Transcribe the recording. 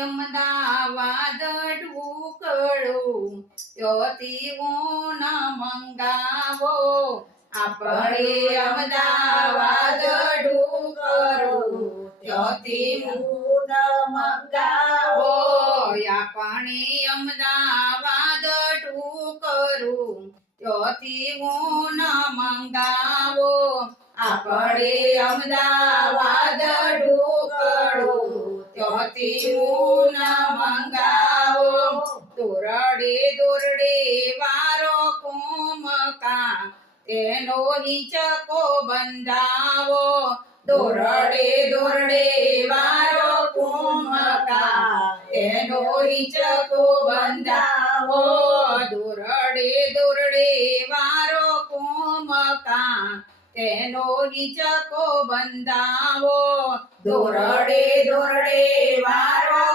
અમદાવાદ ઢુકડું ત્યોથી ઊન મંગાવો આપણે અમદાવાદ ઢુકડું ત્યોથી ઊન મંગાવો આપણે અમદાવાદ ઢુકડું ત્યોથી ઊન મંગાવો આપણે અમદાવાદ ઢુકડું ત્યોથી ઊન મંગાવો દોરડે દોરડે વારો કુમકા તેનો હિંચકો બંધાવો દોરડે દોરડે વારો કુમકા તેનો હિંચકો બંધાવો દોરડે દોરડે વારો કુમકા તેનો હિંચકો બંધાવો દોરડે દોરડે વારો